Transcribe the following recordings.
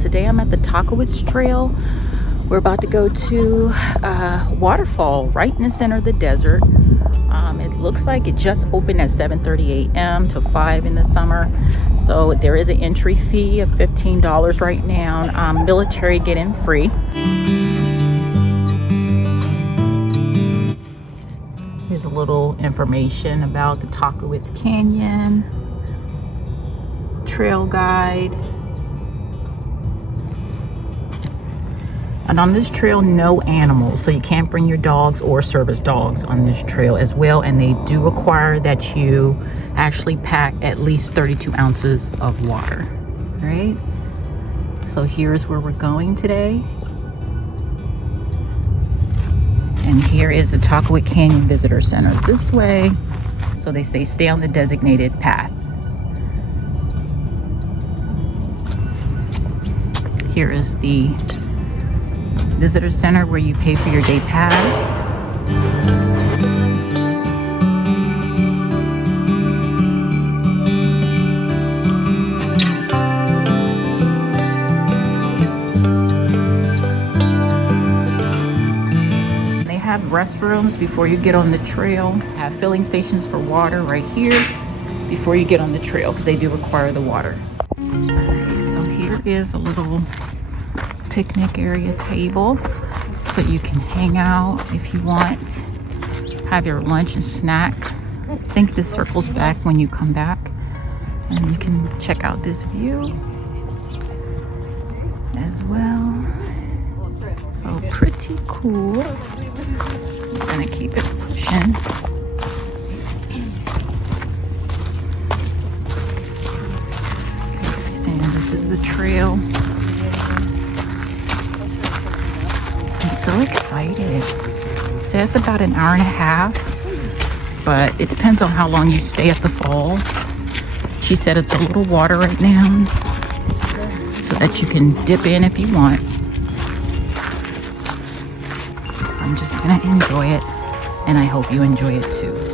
Today I'm at the Tahquitz Trail. We're about to go to Waterfall right in the center of the desert. It looks like it just opened at 7:30 a.m. to 5 in the summer. So there is an entry fee of $15 right now. Military get in free. Here's a little information about the Tahquitz Canyon trail guide. And on this trail, no animals, so you can't bring your dogs or service dogs on this trail as well. And they do require that you actually pack at least 32 ounces of water, right? So here's where we're going today. And here is the Tahquitz Canyon Visitor Center this way. So they say stay on the designated path. Here is the visitor center where you pay for your day pass. They have restrooms before you get on the trail. Have filling stations for water right here before you get on the trail because they do require the water. Alright, so here is a little picnic area table so you can hang out if you want, have your lunch and snack. I think this circles back when you come back, and you can check out this view as well. So pretty cool. I'm gonna keep it pushing. Saying this is the trail. So excited. It says about an hour and a half, but it depends on how long you stay at the fall. She said it's a little water right now so that you can dip in if you want. I'm just gonna enjoy it, and I hope you enjoy it too.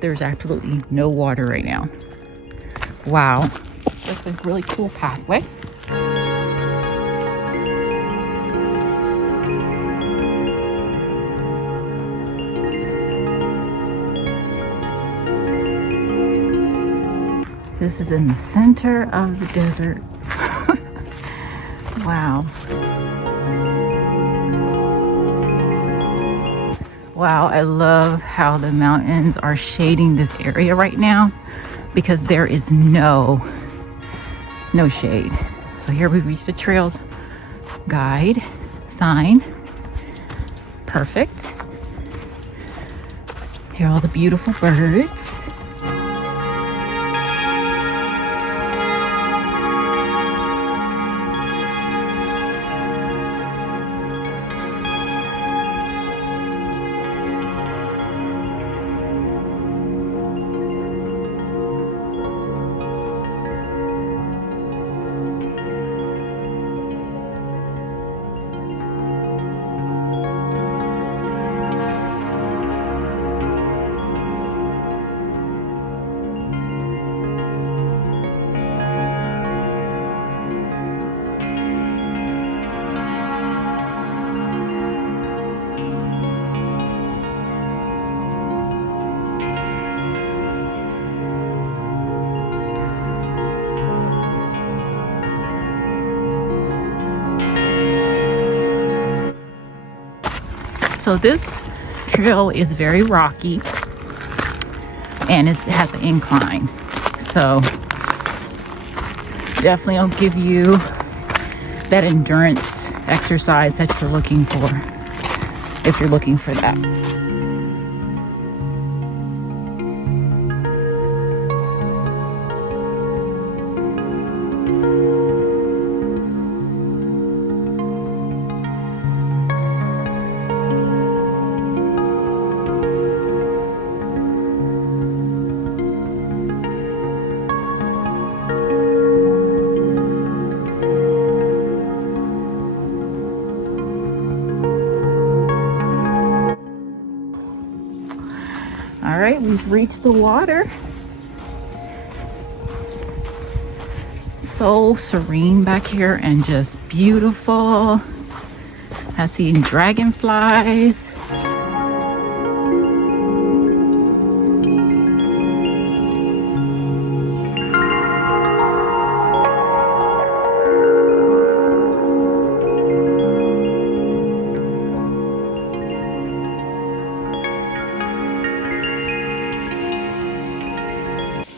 There's absolutely no water right now. Wow, that's a really cool pathway. This is in the center of the desert. Wow. Wow, I love how the mountains are shading this area right now because there is no shade. So here we reached the trail guide sign. Perfect. Here are all the beautiful birds. So this trail is very rocky and it has an incline. So definitely will give you that endurance exercise that you're looking for if you're looking for that. All right, we've reached the water. So serene back here and just beautiful. I've seen dragonflies.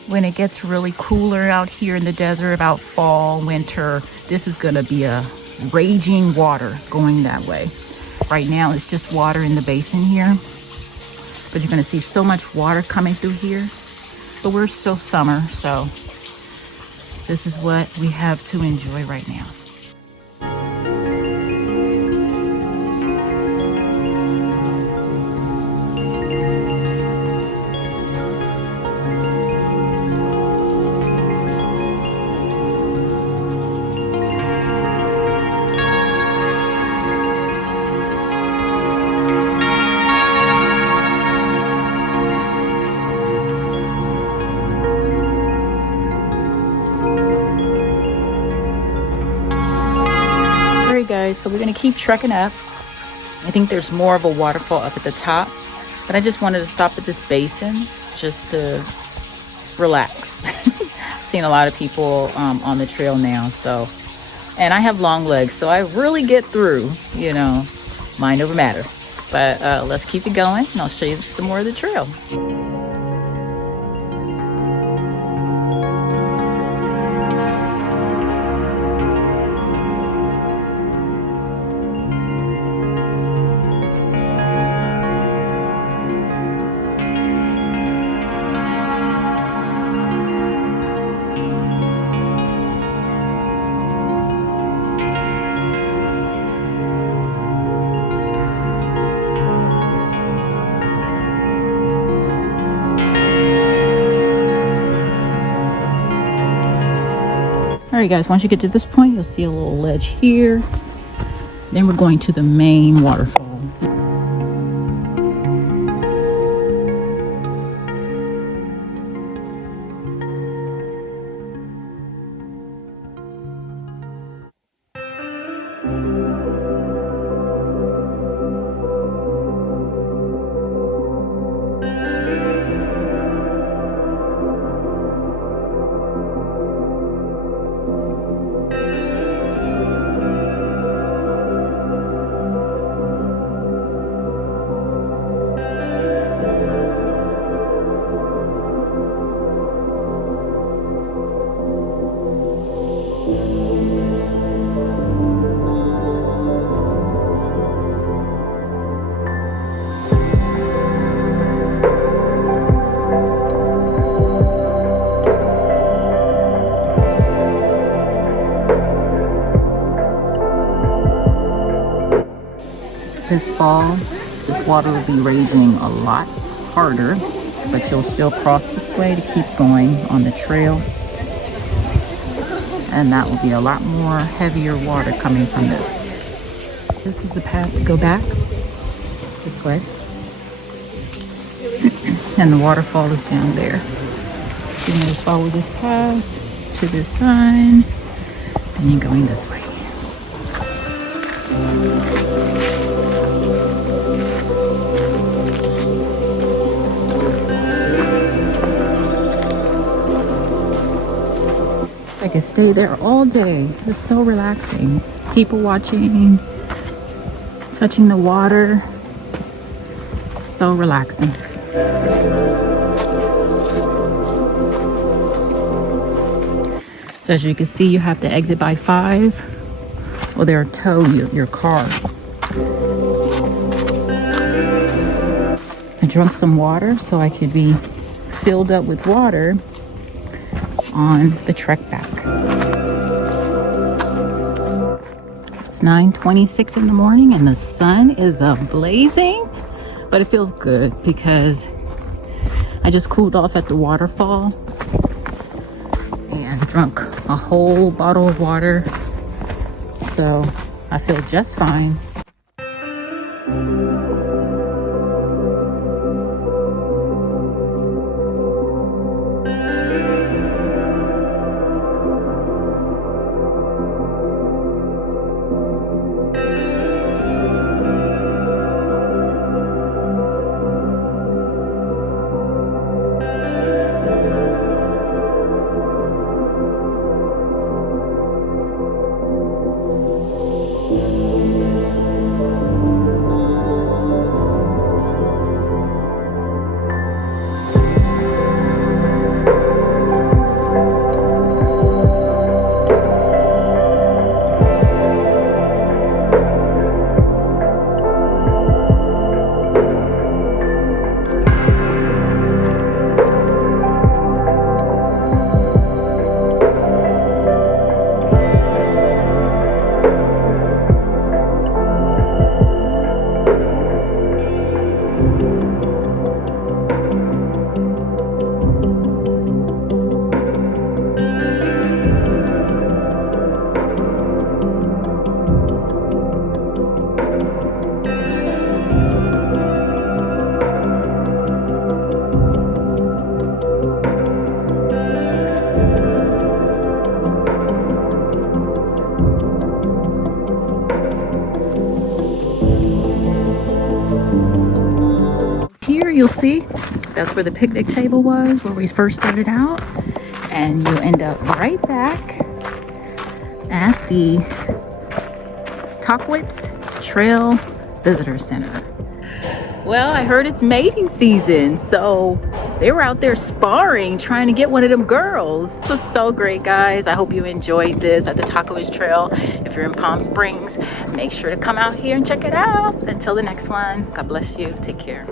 When it gets really cooler out here in the desert, about fall, winter, this is gonna be a raging water going that way. Right now it's just water in the basin here, but you're gonna see so much water coming through here. But we're still summer, so this is what we have to enjoy right now. Guys, so we're gonna keep trekking up. I think there's more of a waterfall up at the top, but I just wanted to stop at this basin just to relax. Seen a lot of people on the trail now, so, and I have long legs, so I really get through, you know, mind over matter. But let's keep it going and I'll show you some more of the trail. All right, guys, once you get to this point, you'll see a little ledge here. Then we're going to the main waterfall. This fall, this water will be raging a lot harder, but you'll still cross this way to keep going on the trail. And that will be a lot more heavier water coming from this. This is the path to go back this way. And the waterfall is down there. So you're going to follow this path to this sign, and you're going this way. I could stay there all day. It's so relaxing. People watching, touching the water. so relaxing. So as you can see, you have to exit by 5 or they'll tow your car. I drank some water so I could be filled up with water on the trek back. It's 9:26 in the morning and the sun is blazing, but it feels good because I just cooled off at the waterfall and drunk a whole bottle of water, so I feel just fine. Here you'll see that's where the picnic table was where we first started out, and you'll end up right back at the Tahquitz Trail Visitor Center. Well, I heard it's mating season, so they were out there sparring trying to get one of them girls. This was so great, guys. I hope you enjoyed this at the Tahquitz Trail. If you're in Palm Springs, make sure to come out here and check it out. Until the next one, God bless you. Take care.